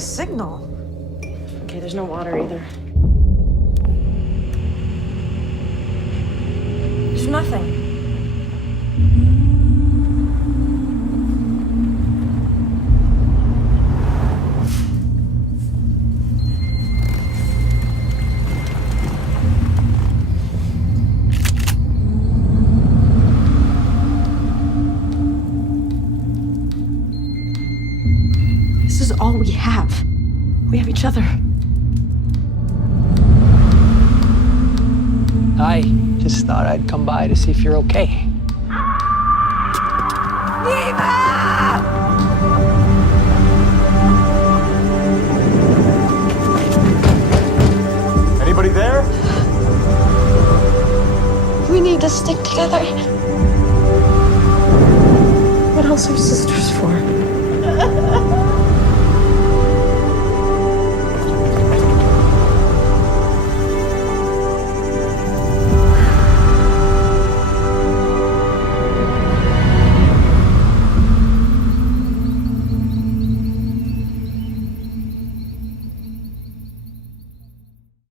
a signal. Okay, there's no water either. There's nothing. This is all we have. We have each other. I just thought I'd come by to see if you're okay. Anybody there? We need to stick together. What else are sisters for?